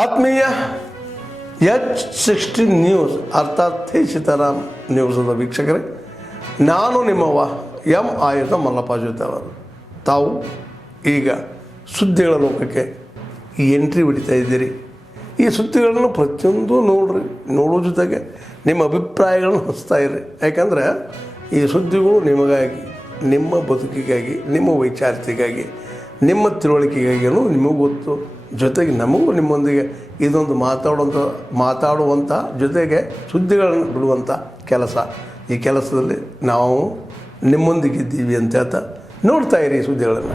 ಆತ್ಮೀಯ H60 news ಅರ್ಥಾತ್ ಥೇ ಸೀತಾರಾಮ್ ನ್ಯೂಸದ ವೀಕ್ಷಕರೇ, ನಾನು ನಿಮ್ಮವ ಎಂ ಆಯುಧ ಮಲ್ಲಪ್ಪ ಜೊತೆ ಅವರು. ತಾವು ಈಗ ಸುದ್ದಿಗಳ ಲೋಕಕ್ಕೆ ಎಂಟ್ರಿ ಹೊಡಿತಾ ಇದ್ದೀರಿ. ಈ ಸುದ್ದಿಗಳನ್ನು ಪ್ರತಿಯೊಂದು ನೋಡೋ ಜೊತೆಗೆ ನಿಮ್ಮ ಅಭಿಪ್ರಾಯಗಳನ್ನು ಹಚ್ತಾ ಇರಿ. ಯಾಕಂದರೆ ಈ ಸುದ್ದಿಗಳು ನಿಮಗಾಗಿ, ನಿಮ್ಮ ಬದುಕಿಗಾಗಿ, ನಿಮ್ಮ ವೈಚಾರಿಕೆಗಾಗಿ, ನಿಮ್ಮ ತಿಳುವಳಿಕೆಗಾಗಿಯೂ ನಿಮಗೂ ಗೊತ್ತು. ಜೊತೆಗೆ ನಮಗೂ ನಿಮ್ಮೊಂದಿಗೆ ಇದೊಂದು ಮಾತಾಡುವಂಥ ಜೊತೆಗೆ ಸುದ್ದಿಗಳನ್ನು ಬಿಡುವಂಥ ಕೆಲಸ. ಈ ಕೆಲಸದಲ್ಲಿ ನಾವು ನಿಮ್ಮೊಂದಿಗಿದ್ದೀವಿ ಅಂತ ಹೇಳ್ತಾ ನೋಡ್ತಾ ಇರಿ ಈ ಸುದ್ದಿಗಳನ್ನು.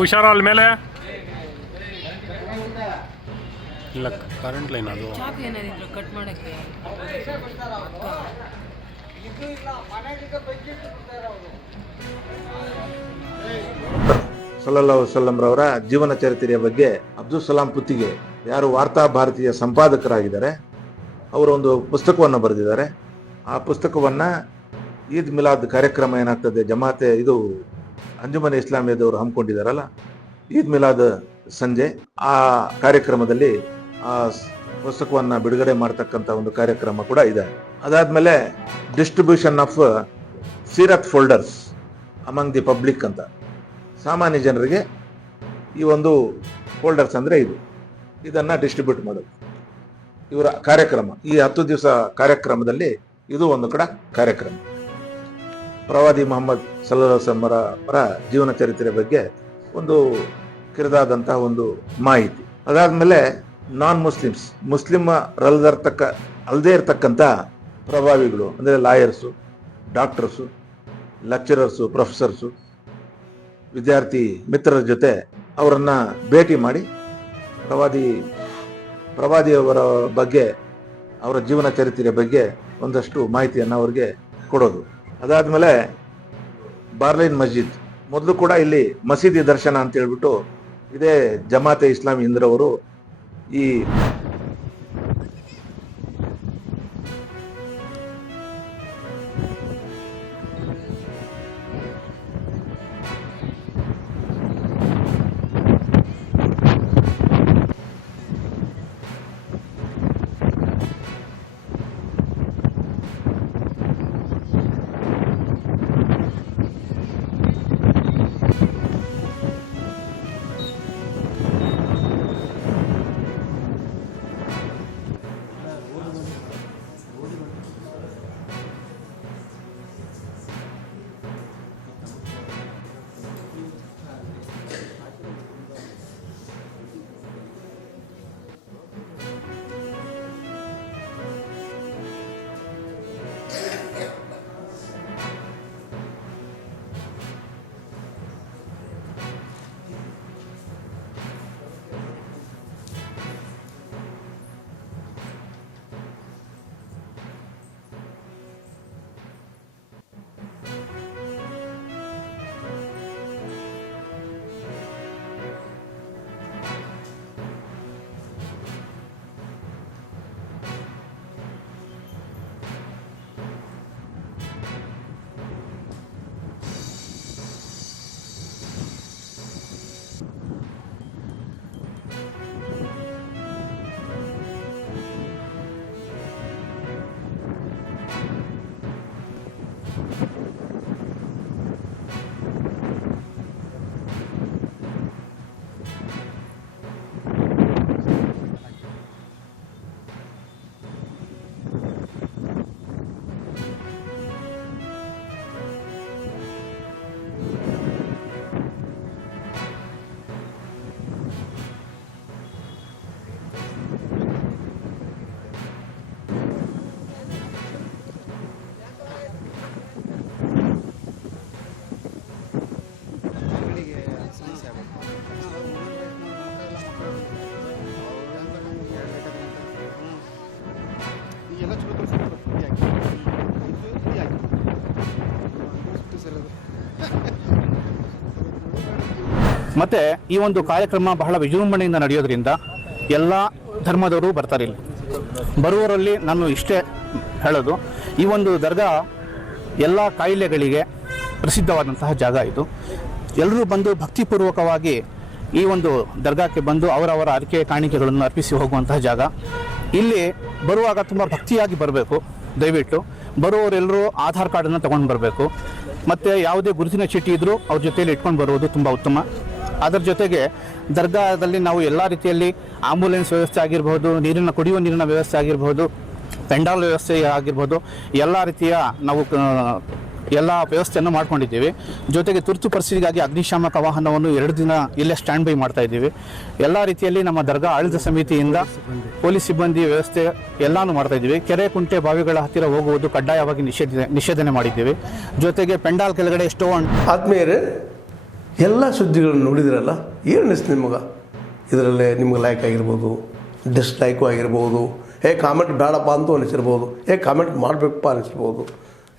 ಹುಷಾರ ಅಲ್ಲಿ ಮೇಲೆ ಇಲ್ಲ, ಕರೆಂಟ್ ಲೈನ್ ಅದು. ಕಟ್ ಮಾಡಕ್ಕೆ ಸಲ್ಲಲ್ಲಾಹು ವಸಲ್ಲಂರವರ ಜೀವನ ಚರಿತ್ರೆಯ ಬಗ್ಗೆ ಅಬ್ದುಲ್ ಸಲಾಂ ಪುತ್ತಿಗೆ, ಯಾರು ವಾರ್ತಾ ಭಾರತೀಯ ಸಂಪಾದಕರಾಗಿದ್ದಾರೆ, ಅವರು ಒಂದು ಪುಸ್ತಕವನ್ನು ಬರೆದಿದ್ದಾರೆ. ಆ ಪುಸ್ತಕವನ್ನು ಈದ್ ಮಿಲಾದ್ ಕಾರ್ಯಕ್ರಮ ಏನಾಗ್ತದೆ, ಜಮಾತೆ ಇದು ಅಂಜುಮನೆ ಇಸ್ಲಾಮಿಯದವರು ಹಮ್ಮಿಕೊಂಡಿದ್ದಾರಲ್ಲ, ಈದ್ ಮಿಲಾದ್ ಸಂಜೆ ಆ ಕಾರ್ಯಕ್ರಮದಲ್ಲಿ ಆ ಪುಸ್ತಕವನ್ನು ಬಿಡುಗಡೆ ಮಾಡ್ತಕ್ಕಂಥ ಒಂದು ಕಾರ್ಯಕ್ರಮ ಕೂಡ ಇದೆ. ಅದಾದ್ಮೇಲೆ ಡಿಸ್ಟ್ರಿಬ್ಯೂಷನ್ ಆಫ್ ಸೀರತ್ ಫೋಲ್ಡರ್ಸ್ ಅಮಂಗ್ ದಿ ಪಬ್ಲಿಕ್ ಅಂತ, ಸಾಮಾನ್ಯ ಜನರಿಗೆ ಈ ಒಂದು ಫೋಲ್ಡರ್ಸ್ ಅಂದರೆ ಇದನ್ನು ಡಿಸ್ಟ್ರಿಬ್ಯೂಟ್ ಮಾಡೋದು ಇವರ ಕಾರ್ಯಕ್ರಮ. ಈ 10 ದಿವಸ ಕಾರ್ಯಕ್ರಮದಲ್ಲಿ ಇದು ಒಂದು ಕೂಡ ಕಾರ್ಯಕ್ರಮ. ಪ್ರವಾದಿ ಮೊಹಮ್ಮದ್ ಸಲ್ಲಲ್ಲಾಹು ಅಲೈಹಿ ವಸಲ್ಲಂ ಅವರ ಜೀವನ ಚರಿತ್ರೆ ಬಗ್ಗೆ ಒಂದು ಕಿರಿದಾದಂತಹ ಒಂದು ಮಾಹಿತಿ. ಅದಾದ್ಮೇಲೆ ನಾನ್ ಅಲ್ಲದೆ ಇರತಕ್ಕಂಥ ಪ್ರಭಾವಿಗಳು ಅಂದರೆ ಲಾಯರ್ಸು, ಡಾಕ್ಟರ್ಸು, ಲೆಕ್ಚರರ್ಸು, ಪ್ರೊಫೆಸರ್ಸು, ವಿದ್ಯಾರ್ಥಿ ಮಿತ್ರರ ಜೊತೆ ಅವರನ್ನು ಭೇಟಿ ಮಾಡಿ ಪ್ರವಾದಿಯವರ ಬಗ್ಗೆ, ಅವರ ಜೀವನ ಚರಿತ್ರೆಯ ಬಗ್ಗೆ ಒಂದಷ್ಟು ಮಾಹಿತಿಯನ್ನು ಅವರಿಗೆ ಕೊಡೋದು. ಅದಾದಮೇಲೆ ಬಾರ್ಲೈನ್ ಮಸ್ಜಿದ್, ಮೊದಲು ಕೂಡ ಇಲ್ಲಿ ಮಸೀದಿ ದರ್ಶನ ಅಂತ ಹೇಳ್ಬಿಟ್ಟು ಇದೇ ಜಮಾತೆ ಇಸ್ಲಾಮಿ ಹಿಂದ್ರವರು ಈ ಮತ್ತು ಈ ಒಂದು ಕಾರ್ಯಕ್ರಮ ಬಹಳ ವಿಜೃಂಭಣೆಯಿಂದ ನಡೆಯೋದ್ರಿಂದ ಎಲ್ಲ ಧರ್ಮದವರು ಬರ್ತಾರೆ ಇಲ್ಲಿ. ಬರುವವರಲ್ಲಿ ನಾನು ಇಷ್ಟೇ ಹೇಳೋದು, ಈ ಒಂದು ದರ್ಗಾ ಎಲ್ಲ ಕಾಯಿಲೆಗಳಿಗೆ ಪ್ರಸಿದ್ಧವಾದಂತಹ ಜಾಗ ಇದು. ಎಲ್ಲರೂ ಬಂದು ಭಕ್ತಿಪೂರ್ವಕವಾಗಿ ಈ ಒಂದು ದರ್ಗಾಕ್ಕೆ ಬಂದು ಅವರವರ ಅರಿಕೆ ಕಾಣಿಕೆಗಳನ್ನು ಅರ್ಪಿಸಿ ಹೋಗುವಂತಹ ಜಾಗ. ಇಲ್ಲಿ ಬರುವಾಗ ತುಂಬ ಭಕ್ತಿಯಾಗಿ ಬರಬೇಕು. ದಯವಿಟ್ಟು ಬರುವವರೆಲ್ಲರೂ ಆಧಾರ್ ಕಾರ್ಡನ್ನು ತೊಗೊಂಡು ಬರಬೇಕು. ಮತ್ತು ಯಾವುದೇ ಗುರುತಿನ ಚೀಟಿ ಇದ್ದರೂ ಅವ್ರ ಜೊತೆಯಲ್ಲಿ ಇಟ್ಕೊಂಡು ಬರುವುದು ತುಂಬ ಉತ್ತಮ. ಅದರ ಜೊತೆಗೆ ದರ್ಗಾದಲ್ಲಿ ನಾವು ಎಲ್ಲ ರೀತಿಯಲ್ಲಿ ಆಂಬುಲೆನ್ಸ್ ವ್ಯವಸ್ಥೆ ಆಗಿರ್ಬೋದು, ಕುಡಿಯುವ ನೀರಿನ ವ್ಯವಸ್ಥೆ ಆಗಿರ್ಬೋದು, ಪೆಂಡಾಲ್ ವ್ಯವಸ್ಥೆ ಆಗಿರ್ಬೋದು, ಎಲ್ಲ ರೀತಿಯ ನಾವು ಎಲ್ಲ ವ್ಯವಸ್ಥೆಯನ್ನು ಮಾಡ್ಕೊಂಡಿದ್ದೀವಿ. ಜೊತೆಗೆ ತುರ್ತು ಪರಿಸ್ಥಿತಿಗಾಗಿ ಅಗ್ನಿಶಾಮಕ ವಾಹನವನ್ನು 2 ದಿನ ಇಲ್ಲೇ ಸ್ಟ್ಯಾಂಡ್ ಬೈ ಮಾಡ್ತಾ ಇದ್ದೀವಿ. ಎಲ್ಲ ರೀತಿಯಲ್ಲಿ ನಮ್ಮ ದರ್ಗಾ ಆಡಳಿತ ಸಮಿತಿಯಿಂದ ಪೊಲೀಸ್ ಸಿಬ್ಬಂದಿ ವ್ಯವಸ್ಥೆ ಎಲ್ಲಾನು ಮಾಡ್ತಾ ಇದ್ದೀವಿ. ಕೆರೆ ಕುಂಟೆ ಬಾವಿಗಳ ಹತ್ತಿರ ಹೋಗುವುದು ಕಡ್ಡಾಯವಾಗಿ ನಿಷೇಧನೆ ಮಾಡಿದ್ದೀವಿ. ಜೊತೆಗೆ ಪೆಂಡಾಲ್ ಕೆಳಗಡೆ ಎಷ್ಟೋ ಆದ್ಮೇಲೆ ಎಲ್ಲ ಸುದ್ದಿಗಳನ್ನು ನೋಡಿದ್ರಲ್ಲ, ಏನು ಅನಿಸ್ತು ನಿಮಗೆ? ಇದರಲ್ಲೇ ನಿಮ್ಗೆ ಲೈಕ್ ಆಗಿರ್ಬೋದು, ಡಿಸ್ಲೈಕು ಆಗಿರ್ಬೋದು, ಕಾಮೆಂಟ್ ಬೇಡಪ್ಪ ಅಂತೂ ಅನಿಸಿರ್ಬೋದು, ಕಾಮೆಂಟ್ ಮಾಡಬೇಕಪ್ಪ ಅನಿಸಿರ್ಬೋದು,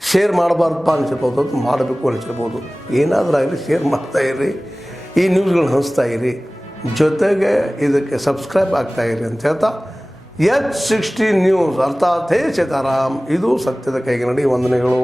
ಶೇರ್ ಮಾಡಬಾರ್ದಪ್ಪ ಅನಿಸಿರ್ಬೋದು, ಅದು ಮಾಡಬೇಕು ಅನಿಸಿರ್ಬೋದು. ಏನಾದರೂ ಆಗಲಿ ಶೇರ್ ಮಾಡ್ತಾಯಿರಿ, ಈ ನ್ಯೂಸ್ಗಳನ್ನ ಹಂಚ್ತಾ ಇರಿ, ಜೊತೆಗೆ ಇದಕ್ಕೆ ಸಬ್ಸ್ಕ್ರೈಬ್ ಆಗ್ತಾಯಿರಿ ಅಂತ ಹೇಳ್ತಾ H16 ನ್ಯೂಸ್ ಅರ್ಥಾತ್ ಹೇ ಸೀತಾರಾಮ್, ಇದು ಸತ್ಯದ ಕೈಗೆ ನಡಿ. ವಂದನೆಗಳು.